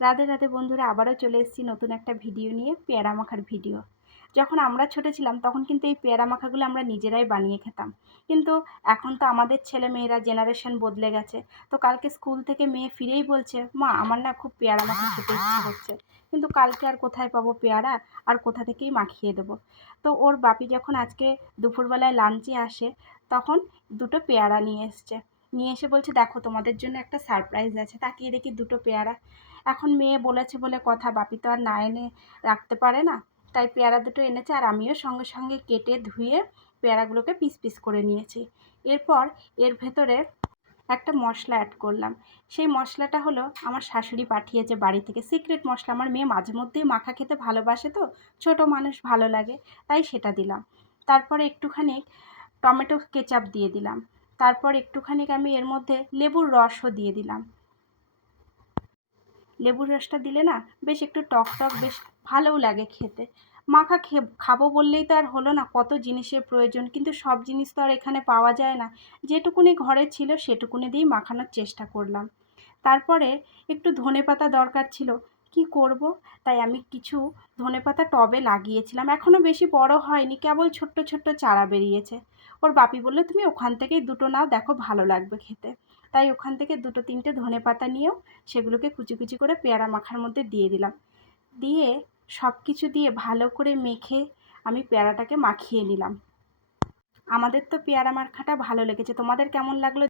রাধে রাধে বন্ধুরা, আবারও চলে এসেছি নতুন একটা ভিডিও নিয়ে, পেয়ারা মাখার ভিডিও। যখন আমরা ছোট ছিলাম তখন কিন্তু এই পেয়ারা মাখাগুলো আমরা নিজেরাই বানিয়ে খেতাম। কিন্তু এখন তো আমাদের ছেলে মেয়েরা জেনারেশন বদলে গেছে। তো কালকে স্কুল থেকে মেয়ে ফিরেই বলছে, মা আমার না খুব পেয়ারা মাখা খেতে ইচ্ছে করছে, কিন্তু কালকে আর কোথায় পাবো পেয়ারা, আর কোথা থেকেই মাখিয়ে দেবো। তো ওর বাপি যখন আজকে দুপুরবেলায় লাঞ্চে আসে, তখন দুটো পেয়ারা নিয়ে এসছে। নিয়ে এসে বলছে, দেখো তোমাদের জন্য একটা সারপ্রাইজ আছে। তাকিয়ে দেখি দুটো পেয়ারা। এখন মেয়ে বলেছে বলে কথা, বাপি তো আর না এনে রাখতে পারে না। তাই পেয়ারা দুটো এনেছে, আর আমিও সঙ্গে সঙ্গে কেটে ধুয়ে পেয়ারাগুলোকে পিস পিস করে নিয়েছি। এরপর এর ভেতরে একটা মশলা অ্যাড করলাম। সেই মশলাটা হলো আমার শাশুড়ি পাঠিয়েছে বাড়ি থেকে, সিক্রেট মশলা। আমার মেয়ে মাঝে মধ্যেই মাখা খেতে ভালোবাসে, তো ছোট মানুষ, ভালো লাগে, তাই সেটা দিলাম। তারপরে একটুখানি টমেটো কেচাপ দিয়ে দিলাম। তারপর একটুখানি আমি এর মধ্যে লেবুর রসও দিয়ে দিলাম। লেবুর রসটা দিলে না বেশ একটু টক টক, বেশ ভালোও লাগে খেতে। মাখা খাবো বললেই তো আর হলো না, কত জিনিসের প্রয়োজন, কিন্তু সব জিনিস তো আর এখানে পাওয়া যায় না। যেটুকুনি ঘরে ছিল সেটুকুনি দিয়েই মাখানোর চেষ্টা করলাম। তারপরে একটু ধনেপাতা দরকার ছিল, কি করব, তাই আমি কিছু ধনেপাতা টবে লাগিয়েছিলাম, এখনও বেশি বড় হয়নি, কেবল ছোট্ট ছোট্ট চারা বেরিয়েছে। ওর বাপি বললো, তুমি ওখান থেকেই দুটো নাও, দেখো ভালো লাগবে খেতে। তাই ওখান থেকে দুটো তিনটে ধনেপাতা নিয়েও সেগুলোকে কুচি কুচি করে পেয়ারা মাখার মধ্যে দিয়ে দিলাম। দিয়ে সব কিছু দিয়ে ভালো করে মেখে আমি পেয়ারাটাকে মাখিয়ে নিলাম। আমাদের তো পেয়ারা মাখাটা ভালো লেগেছে, তোমাদের কেমন লাগলো